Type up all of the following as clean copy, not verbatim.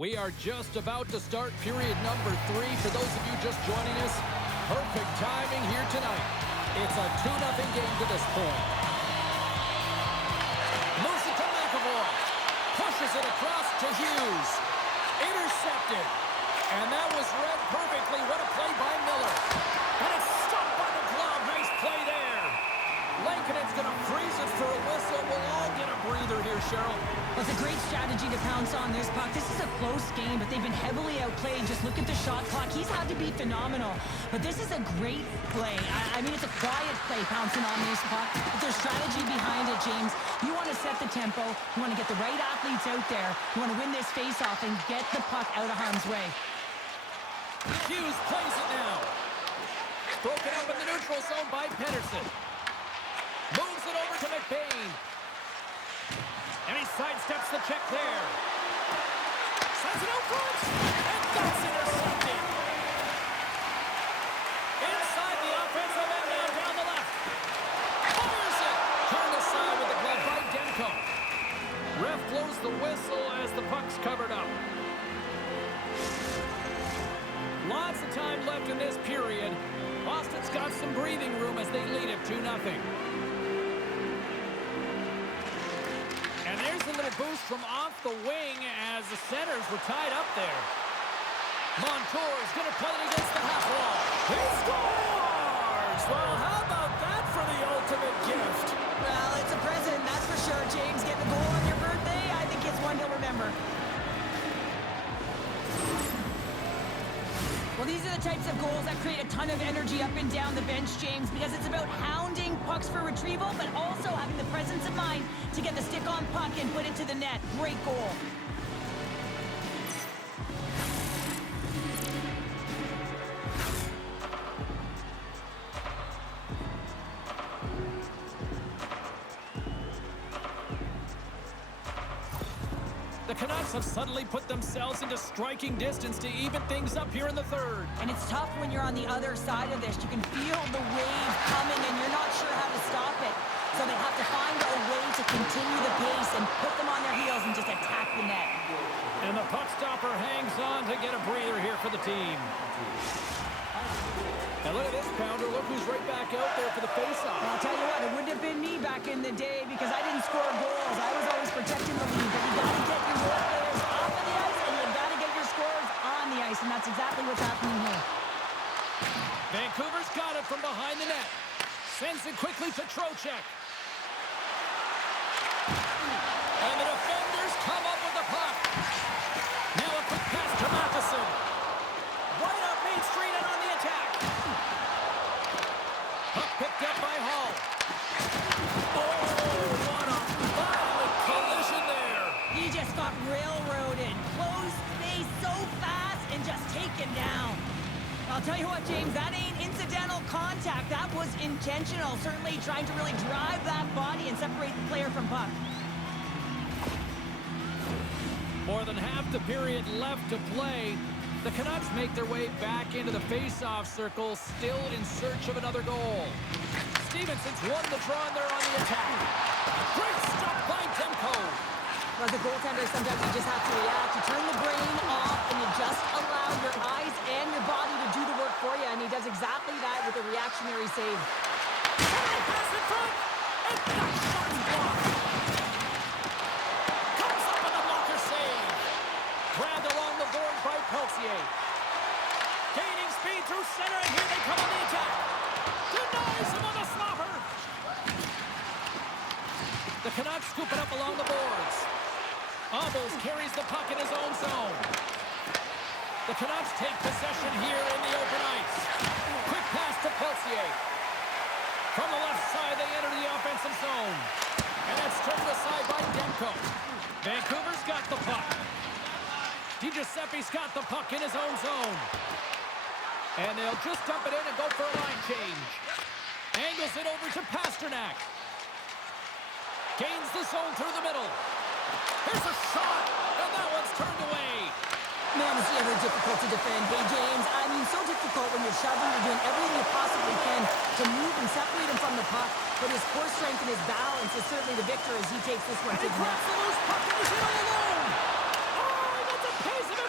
We are just about to start period number 3. For those of you just joining us, perfect timing here tonight. It's a 2-0 game to this point. Moves it to McAvoy. Pushes it across to Hughes. Intercepted. And that was read perfectly. What a play by Miller. And it's stopped by the glove. Nice play there. Lankinen's going to freeze it for a whistle. We'll all get a breather here, Cheryl. Well, it's a great strategy to pounce on this puck. This is a close game, but they've been heavily outplayed. Just look at the shot clock. He's had to be phenomenal. But this is a great play. I mean, it's a quiet play pouncing on this puck. But there's strategy behind it, James. You want to set the tempo. You want to get the right athletes out there. You want to win this face-off and get the puck out of harm's way. Hughes plays it now. Broken up in the neutral zone by Pedersen. Moves it over to McBain. And he sidesteps the check there. Sends it out front. And that's intercepted. Inside the offensive end now down the left. Fires it. Turned aside with the glove by Demko. Ref blows the whistle as the puck's covered up. Lots of time left in this period. Boston's got some breathing room as they lead it 2-0. And there's a little boost from off the wing as the centers were tied up there. Montour's going to play it against the half wall. He scores! Well, how about that for the ultimate gift? Well, it's a present, that's for sure, James. Getting a goal on your birthday, I think it's one he'll remember. Well, these are the types of goals that create a ton of energy up and down the bench, James, because it's about hounding pucks for retrieval, but also having the presence of mind to get the stick on puck and put it to the net. Great goal. The Canucks have suddenly put themselves into striking distance to even things up here in the third. And it's tough when you're on the other side of this. You can feel the wave coming and you're not sure how to stop it. So they have to find a way to continue the pace and put them on their heels and just attack the net. And the puck stopper hangs on to get a breather here for the team. And look at this, Pounder. Look who's right back out there for the faceoff. Well, I'll tell you what, it wouldn't have been me back in the day because I didn't score goals. I was always protecting the lead. But you got to get your role players off of the ice and you got to get your scorers on the ice. And that's exactly what's happening here. Vancouver's got it from behind the net. Sends it quickly to Trocheck. And the defenders come up with the puck. Now a quick pass to Matheson. Right up Main Street and on the attack. Puck picked up by Hall. Oh, what a violent collision there. He just got railroaded. Closed space so fast and just taken down. I'll tell you what, James, that ain't incidental contact. That was intentional. Certainly trying to really drive that body and separate the player from puck. More than half the period left to play. The Canucks make their way back into the face-off circle, still in search of another goal. Stevenson's won the draw and they're on the attack. Great stop by Demko. Well, as a goaltender, sometimes you just have to react. You turn the brain off and you just allow your eyes and your body to do the work for you. And he does exactly that with a reactionary save. Pass in front. And that shot's blocked. Comes up with a blocker save. Grabbed along the board by Peltier. Gaining speed through center, and here they come on the attack. Denies him on the slobber. The Canucks scoop it up along the boards. Almost carries the puck in his own zone. The Canucks take possession here in the open ice. Quick pass to Peltier. From the left side, they enter the offensive zone. And that's turned aside by Demko. Vancouver's got the puck. DiGiuseppe's got the puck in his own zone. And they'll just dump it in and go for a line change. Angles it over to Pasternak. Gains the zone through the middle. Here's a shot, and that one's turned away. Man, it's ever difficult to defend. Hey, James, I mean, so difficult when you're shoving, you're doing everything you possibly can to move and separate him from the puck. But his core strength and his balance is certainly the victor as he takes this one to the net. And he drops the loose puck and he's hit all alone. Oh, that's a pace of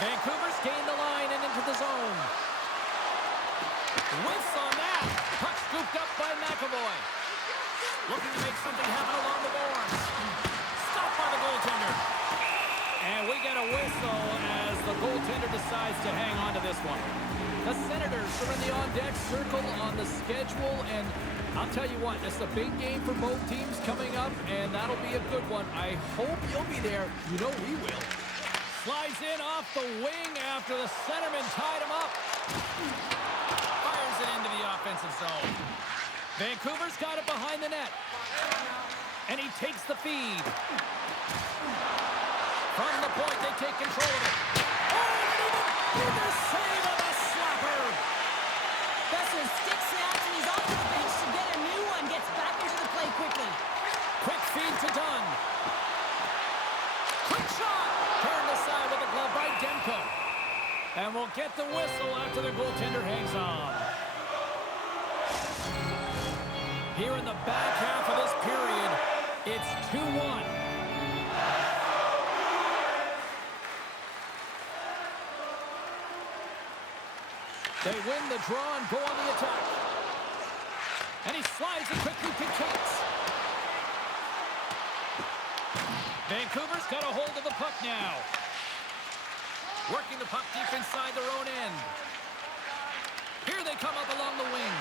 Vancouver's gained the line and into the zone. Whiffs on that. Puck scooped up by McAvoy. Looking to make something happen along the boards. Stopped by the goaltender. And we get a whistle as the goaltender decides to hang on to this one. The Senators are in the on-deck circle on the schedule, and I'll tell you what, it's a big game for both teams coming up, and that'll be a good one. I hope you'll be there. You know we will. Slides in off the wing after the centerman tied him up. Fires it into the offensive zone. Vancouver's got it behind the net. And he takes the feed. From the point, they take control of it. Oh, and even the save of a slapper. Besser stick snaps, and he's off to the bench to get a new one. Gets back into the play quickly. Quick feed to Dunn. Quick shot. Turned aside with a glove by Demko. And we'll get the whistle after the goaltender hangs on. Here in the back half of this period, it's 2-1. They win the draw and go on the attack. And he slides it quickly to Cates. Vancouver's got a hold of the puck now. Working the puck deep inside their own end. Here they come up along the wing.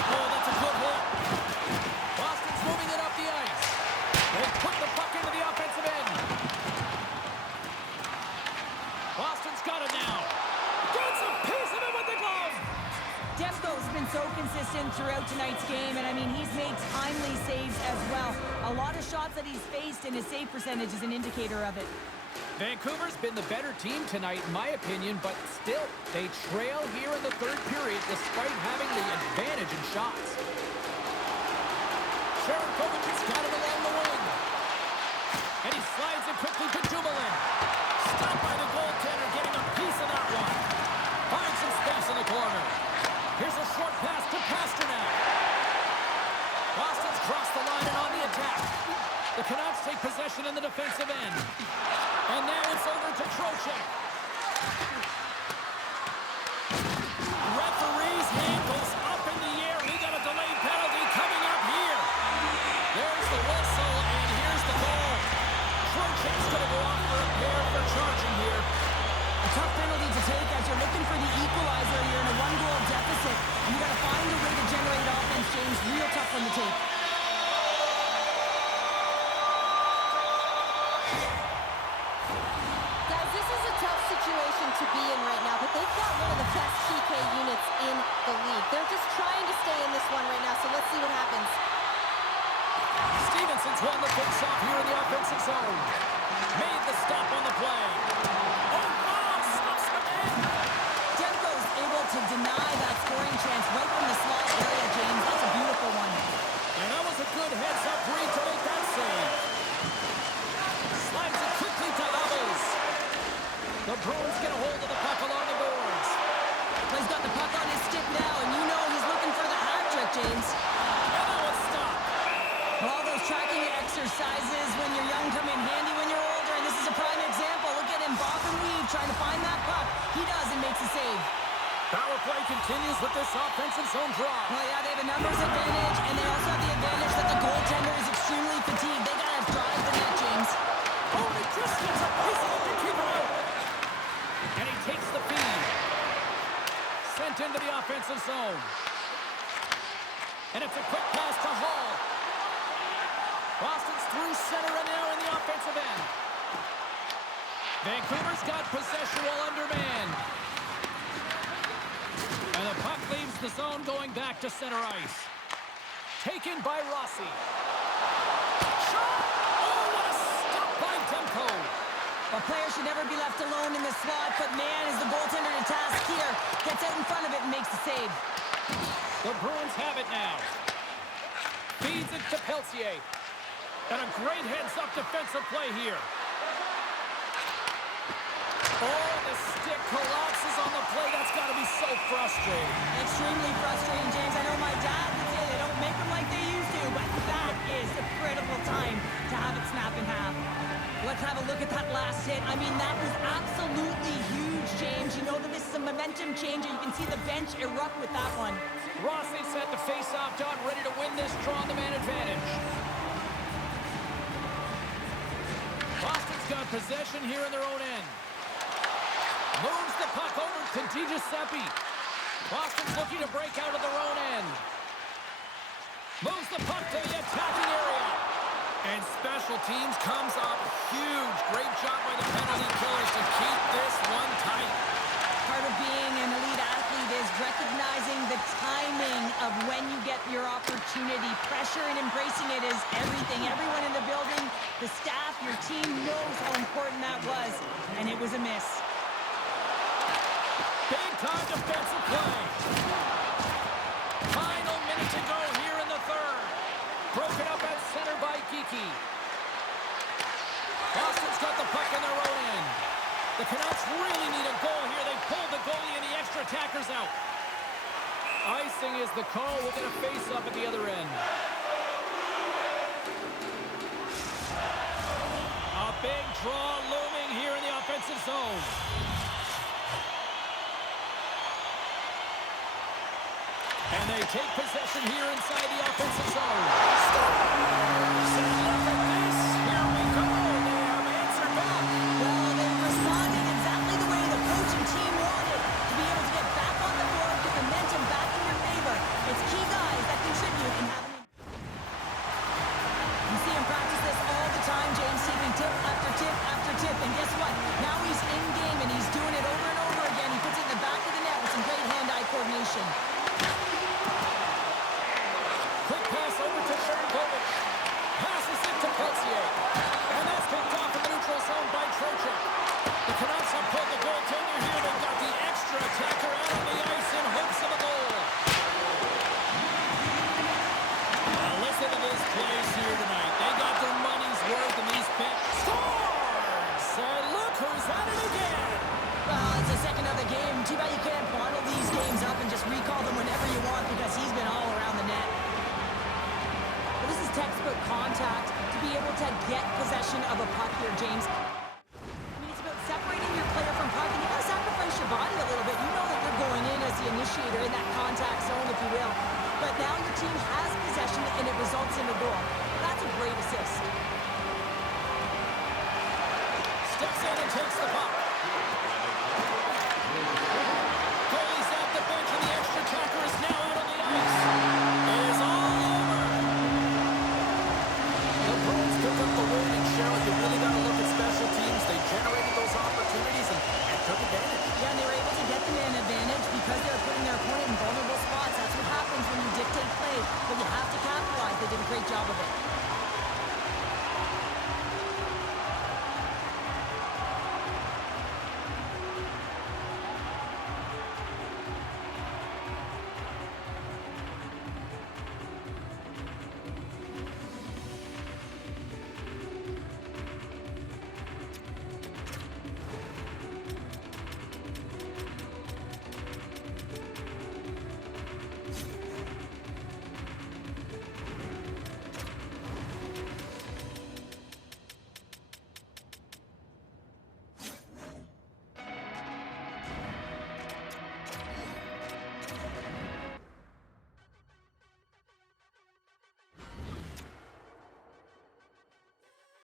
Oh, that's a good hit. Boston's moving it up the ice. They put the puck into the offensive end. Boston's got it now. Gets a piece of it with the glove. Demko's been so consistent throughout tonight's game, and I mean, he's made timely saves as well. A lot of shots that he's faced, and his save percentage is an indicator of it. Vancouver's been the better team tonight, in my opinion, but still, they trail here in the third period despite having the advantage in shots. Sharakovich has got it along the wing. And he slides it quickly to Dumoulin. Stopped by the goaltender, getting a piece of that one. Finds some space in the corner. Here's a short pass to Pasternak. Boston's crossed the line and on the attack. The Canucks take possession in the defensive end. And now it's over to Trocheck. Referee's hand goes up in the air. We got a delayed penalty coming up here. There's the whistle, and here's the goal. Trocheck's going to go off for a pair for charging here. A tough penalty to take as you're looking for the equalizer. You're in a one-goal deficit, and you got to find a way to generate offense, James. Real tough one to take. Guys, this is a tough situation to be in right now, but they've got one of the best PK units in the league. They're just trying to stay in this one right now, so let's see what happens. Stevenson's won the face-off here in the offensive zone. Made the stop on the play. Demko's able to deny that scoring chance right from the slot area, James. That's a beautiful one. And that was a good heads-up read to make that save. Slides it quickly to Abels. The Bruins get a hold of the puck along the boards. He's got the puck on his stick now, and you know he's looking for the hat trick, James. And that was stopped. All those tracking exercises when you're young come in handy when you're older, and this is a prime example. Look at him bob and weave, trying to find that puck. He does and makes a save. Power play continues with this offensive zone draw. Well, yeah, they have a numbers advantage, and they also have the advantage that the goaltender is extremely fatigued. They got to drive the net, James. Oh, he just gets a piece of it to keep it out. And he takes the feed. Sent into the offensive zone. And it's a quick pass to Hall. Boston's through center and now in the offensive end. Vancouver's got possession while undermanned. And the puck leaves the zone going back to center ice. Taken by Rossi. Shot! Oh, what a stop by Demko. A player should never be left alone in the slot, but man, is the goaltender to task here. Gets out in front of it and makes the save. The Bruins have it now. Feeds it to Peltier. And a great heads-up defensive play here. Oh, the stick collapses on the play. That's got to be so frustrating. Extremely frustrating, James. I know my dad would say they don't make them like they used to, but that is a critical time to have it snap in half. Let's have a look at that last hit. I mean, that was absolutely huge, James. You know that this is a momentum changer. You can see the bench erupt with that one. Rossi set the face-off dot, ready to win this draw on the man advantage. Boston's got possession here in their own end. Moves the puck over to Giuseppe. Boston's looking to break out of their own end. Moves the puck to the attacking area. And special teams comes up huge. Great job by the penalty killers to keep this one tight. Part of being an elite athlete is recognizing the timing of when you get your opportunity. Pressure and embracing it is everything. Everyone in the building, the staff, your team knows how important that was. And it was a miss. Big-time defensive play. Final minute to go here in the third. Broken up at center by Geeky. Boston's got the puck in their own end. The Canucks really need a goal here. They pulled the goalie and the extra attackers out. Icing is the call. We'll get a face-up at the other end. A big draw looming here in the offensive zone. And they take possession here inside the offensive zone. Set up at this. Here we go. They have answered back. Well, they responded exactly the way the coach and team wanted. To be able to get back on the board, get the momentum back in your favor. It's key guys that contribute and have an... You see him practice this all the time, James, taking tip after tip after tip. And guess what? Now he's in game and he's doing it over and over again. He puts it in the back of the net with some great hand-eye coordination. Quick pass over to Sharangovich. Passes it to Peltier. And that's picked off in the neutral zone by Trocheck. The Canucks have pulled the goaltender here. They've got the extra attacker out on the ice in hopes of a goal. Now listen to this place here tonight. They got their money's worth in these picks. Scores! And look who's at it again. Well, it's the second of the game. Too bad you can't bottle these games up and just recall them whenever you want because he's been all around the net. This is textbook contact to be able to get possession of a puck here, James. I mean, it's about separating your player from puck, and you gotta sacrifice your body a little bit. You know that you're going in as the initiator in that contact zone, if you will. But now your team has possession, and it results in a goal. That's a great assist. Steps in and takes the puck.